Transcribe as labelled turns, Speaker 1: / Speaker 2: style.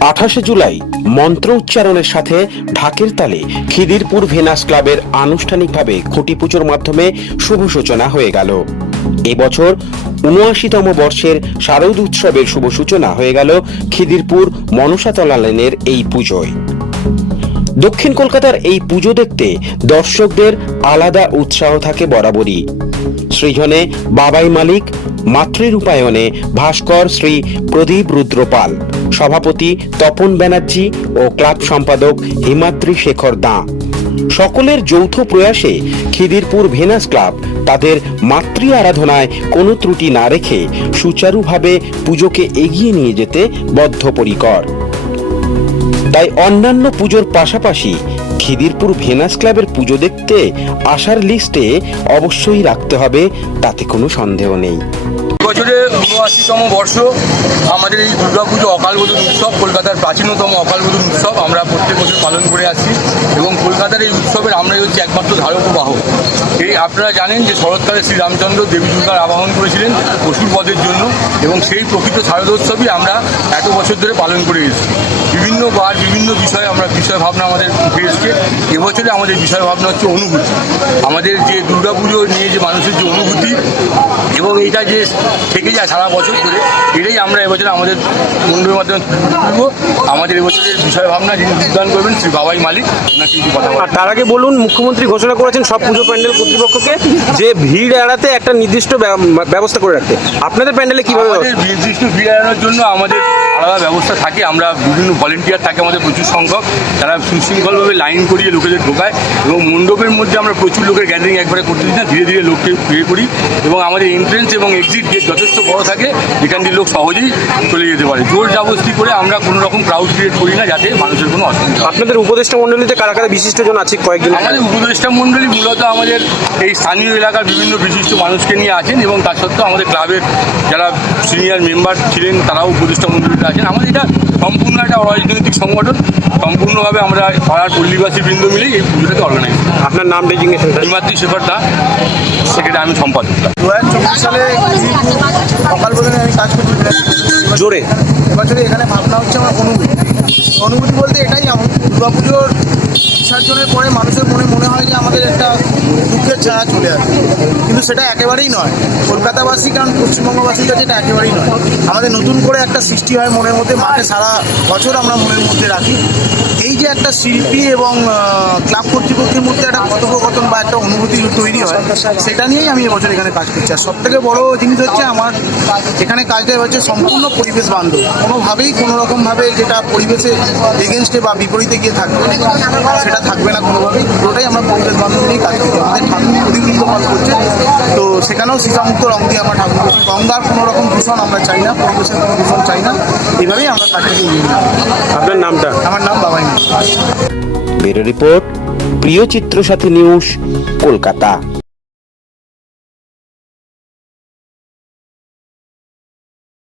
Speaker 1: আঠাশে জুলাই মন্ত্র উচ্চারণের সাথে ঢাকের তালে খিদিরপুর ভেনাস ক্লাবের আনুষ্ঠানিকভাবে খুঁটি পুজোর মাধ্যমে শুভ সূচনা হয়ে গেল। এবছর উনআশিতম বর্ষের শারদ উৎসবের শুভ সূচনা হয়ে গেল খিদিরপুর মনসাতলা লেনের এই পুজোয়। দক্ষিণ কলকাতার এই পুজো দেখতে দর্শকদের আলাদা উৎসাহ থাকে বরাবরই। সৃজনে বাবাই মালিক মাতৃরূপায়নে ভাস্কর শ্রী প্রদীপ রুদ্রপাল। সভাপতি তপন ব্যানার্জি ও ক্লাব সম্পাদক হিমাদ্রি শেখর দাঁ। সকলের যৌথ প্রয়াসে খিদিরপুর ভেনাস ক্লাব তাদের মাতৃ আরাধনায় কোনো ত্রুটি না রেখে সুচারুভাবে পুজোকে এগিয়ে নিয়ে যেতে বদ্ধপরিকর। তাই অন্যান্য পুজোর পাশাপাশি খিদিরপুর ভেনাস ক্লাবের পুজো দেখতে আসার লিস্টে অবশ্যই রাখতে হবে, তাতে কোনো সন্দেহ নেই।
Speaker 2: বছরে উনআশিতম বর্ষ, আমাদের এই দুর্গাপুজো অকালবোধন উৎসব, কলকাতার প্রাচীনতম অকালবোধন উৎসব, আমরা প্রত্যেক বছর পালন করে আসছি এবং কলকাতার এই উৎসবের আমরাই হচ্ছে একমাত্র ধারক বাহক। আপনারা জানেন যে শরৎকালে শ্রীরামচন্দ্র দেবী দুর্গার আবাহন করেছিলেন পশুর পদের জন্য এবং সেই প্রকৃত শারদোৎসবই আমরা এত বছর ধরে পালন করে এসেছি। বিভিন্ন বার, বিভিন্ন বিষয়ে আমরা বিষয় ভাবনা আমাদের উঠে এসছে। এবছরে আমাদের বিষয় ভাবনা হচ্ছে অনুভূতি। আমাদের যে দুর্গাপুজো নিয়ে যে মানুষের যে অনুভূতি এইটা যে থেকে যায় সারা বছর ধরে এটাই আমরা এবছর আমাদের মন্ডলের মাধ্যমে তুলব। আমাদের এবছরের বিষয় ভাবনা যিনি যোগদান করবেন শ্রী বাবাই মালিক ওনার কিছু কথা
Speaker 3: আর তার আগে বলুন মুখ্যমন্ত্রী ঘোষণা করেছেন সব পুজো প্যান্ডেল কর্তৃপক্ষকে যে ভিড় এড়াতে একটা নির্দিষ্ট ব্য- ব্যবস্থা করে রাখতে। আপনাদের প্যান্ডেলে কীভাবে
Speaker 2: নির্দিষ্ট ভিড় এড়ানোর জন্য আমাদের আলাদা ব্যবস্থা থাকে। আমরা বিভিন্ন ভলেন্টিয়ার থাকে আমাদের প্রচুর সংখ্যক। তারা সুশৃঙ্খলভাবে লাইন করিয়ে লোকেদের ঢোকায় এবং মণ্ডপের মধ্যে আমরা প্রচুর লোকের গ্যাদারিং একবারে করতে দিই না ধীরে ধীরে লোককে ইয়ে করি এবং আমাদের এন্ট্রেন্স এবং এক্সিট গেট যথেষ্ট বড় থাকে যেখান দিয়ে লোক সহজেই চলে যেতে পারে। জোর জাবস্তি করে আমরা কোনো রকম ক্রাউড ক্রিয়েট করি না যাতে মানুষের কোনো অসুবিধা
Speaker 3: আপনাদের উপদেষ্টা মন্ডলীতে কারা কারা বিশিষ্টজন আছে কয়েকদিন
Speaker 2: আমাদের উপদেষ্টা মণ্ডলী মূলত আমাদের এই স্থানীয় এলাকার বিভিন্ন বিশিষ্ট মানুষকে নিয়ে আছেন এবং তার সত্ত্বেও আমাদের ক্লাবের যারা সিনিয়র মেম্বার ছিলেন তারাও উপদেষ্টা মণ্ডলীতে আছেন। আমাদের এটা সম্পূর্ণ একটা অরাজনৈতিক সংগঠন। সম্পূর্ণভাবে আমরা পাড়ার পল্লীবাসী বৃন্দ মিলেই এই পুজোটাকে অর্গানাইজ
Speaker 3: আপনার নাম ডেজিগনেশন
Speaker 2: হিমাদ্রি শেখর দা সেক্ষেত্রে আমি সম্পাদক।
Speaker 4: দু হাজার চব্বিশ সালে সকাল বোধনে আমি কাজ করতে
Speaker 3: জোরে।
Speaker 4: এবছরে এখানে ভাবনা হচ্ছে আমার অনুভূতি। অনুভূতি বলতে এটাই আমার দুর্গাপুজোর বিসর্জনের পরে মানুষের মনে মনে হয় যে আমাদের একটা দুঃখের ছায়া চলে আসবে কিন্তু সেটা একেবারেই নয়। কলকাতাবাসী, কারণ পশ্চিমবঙ্গবাসীর কাছে এটা একেবারেই নয়। আমাদের নতুন করে একটা সৃষ্টি হয় মনের মধ্যে মাকে সারা বছর আমরা মনের মধ্যে রাখি। এই যে একটা শিল্পী এবং ক্লাব কর্তৃপক্ষের মধ্যে একটা কথোপকথন বা একটা অনুভূতি তৈরি হয় সেটা নিয়েই আমি এবছর এখানে কাজ করছি। আর সবথেকে বড় জিনিস হচ্ছে আমার এখানে কাজটা হচ্ছে সম্পূর্ণ পরিবেশ বান্ধব। কোনোভাবেই কোনো রকমভাবে যেটা পরিবেশে এগেনস্টে বা বিপরীতে গিয়ে থাকবে সেটা থাকবে না কোনোভাবেই। পুরোটাই আমরা পরিবেশ বান্ধব নিয়েই কাজ করছি আমাদের ঠাকুর প্রতিনিধিত্ব কাজ করছে। তো সেখানেও সীসামুক্ত রং দিয়ে আমরা ঠাকুর করছি। গঙ্গার কোনো রকম দূষণ আমরা চাই না পরিবেশের কোনো দূষণ চাই না। এইভাবেই আমরা কাজটাকে এগিয়ে নিই
Speaker 3: আপনার নামটা?
Speaker 4: আমার নাম বাবাই
Speaker 1: ব্যুরো রিপোর্ট প্রিয় চিত্র সাথী নিউজ কলকাতা।